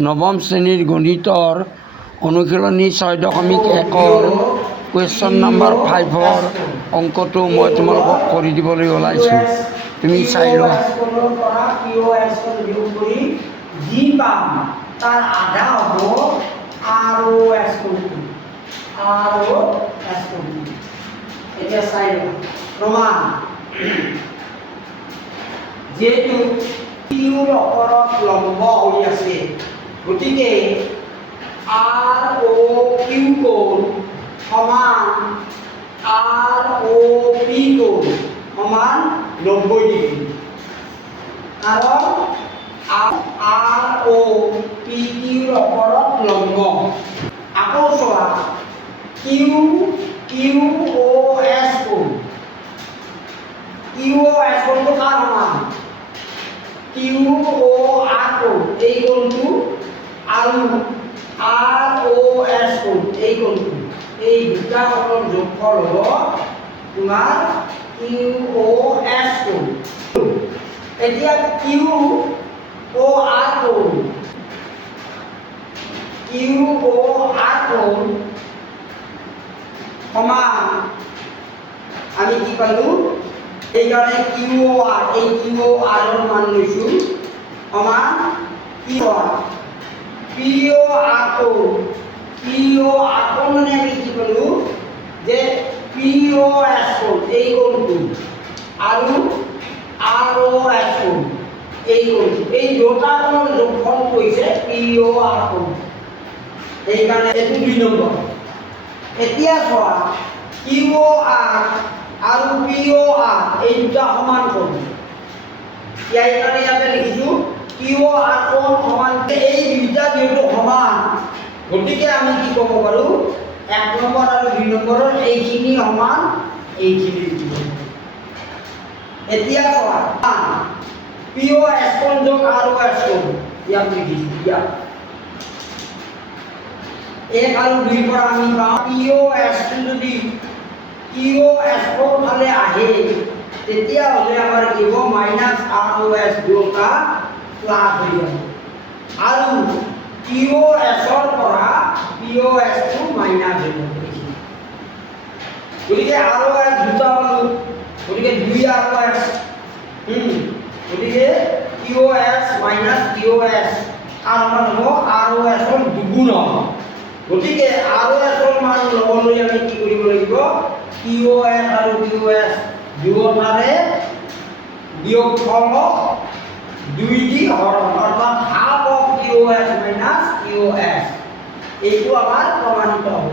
নৱম শ্ৰেণীৰ গণিতৰ অনুশীলনী 6.1 কুৱেশ্যন নাম্বাৰ 5 অংকটো মই তোমালোকক কৰি দিবলৈ ওলাইছোঁ। তুমি চাই লোৱা। যি পাম তাৰ আধা হ'ব আৰু এছ কোণটো এতিয়া চাই লোৱা প্ৰমাণ যেহেতু কিউৰ ওপৰত লম্ব হৈ আছে গতিকে আৰ অ' কিউ কোণ সমান আৰ অ' পি কোণ সমান 90 ডিগ্ৰী কাৰণ আৰ অ' পি কিউৰ ওপৰত লম্ব। আকৌ চোৱা কিউ অ' এছ কোণ কিউ অ' এছ কোণটো কাৰ সমান কিউ অ' আৰ কোণ এই কোণটো আৰু আৰ অ' এছ কোণ এই কোণটো এই দুটা কোণৰ যোগফল হ'ব তোমাৰ কিউ অ' এছ কোণ। এতিয়া কিউ অ' আৰ কোণ সমান আমি কি পালো এইকাৰণে কিউ অ' আৰ এই কিউ অ' আৰৰ মান লৈছো সমান কি হয় পি অ' আৰ কোণ মানে আমি কি পালো যে পি অ' এছ কোণ এই কোণটো আৰু আৰ অ' এছ কোণ এই কোণটো এই দুটা কোণৰ যোগফলটো হৈছে পি অ' আৰ কোণ। সেইকাৰণে এইটো 2 নম্বৰ। এতিয়া চোৱা কিউ অ' আৰ আৰু পি অ' আৰ এই দুটা সমান কোণ সেইকাৰণে ইয়াতে লিখিছোঁ কিউ অ' আৰ কোণ সমান এই দুটা যিহেতু সমান গতিকে আমি কি ক'ব পাৰোঁ 1 নম্বৰ আৰু 2 নম্বৰৰ এইখিনি সমান এইখিনি। এতিয়া চোৱা পি অ' এছ কোণ যোগ আৰ অ' এছ কোণ ইয়াত লিখিছোঁ ইয়াত 1 আৰু 2 পৰা আমি পাওঁ পি অ' এছ টো যদি কিউ অ' এছ কোণ ফালে আহে তেতিয়াহ'লে আমাৰ কি হ'ব মাইনাছ আৰ অ' এছ দুটা প্লাছ হৈ যাব আৰু কিউ অ' এছৰ পৰা পি অ' এছ টো মাইনাছ হৈ যাব। গতিকে আৰ অ' এছ দুটা পালোঁ গতিকে 2 আৰ অ' এছ গতিকে Q O' S minus Q O' S তাৰ সমান হ'ব আৰ অ' এছৰ দুগুণ হ'ব। গতিকে আৰ অ' এছৰ মান ল'বলৈ আমি কি কৰিব লাগিব কিউ অ' এছ আৰু কিউ অ' এছ দুয়োটাৰে বিয়োগফলক 2 দি হৰণ অৰ্থাৎ half of Q O' S minus Q O' S এইটো আমাৰ প্ৰমাণিত হ'ব।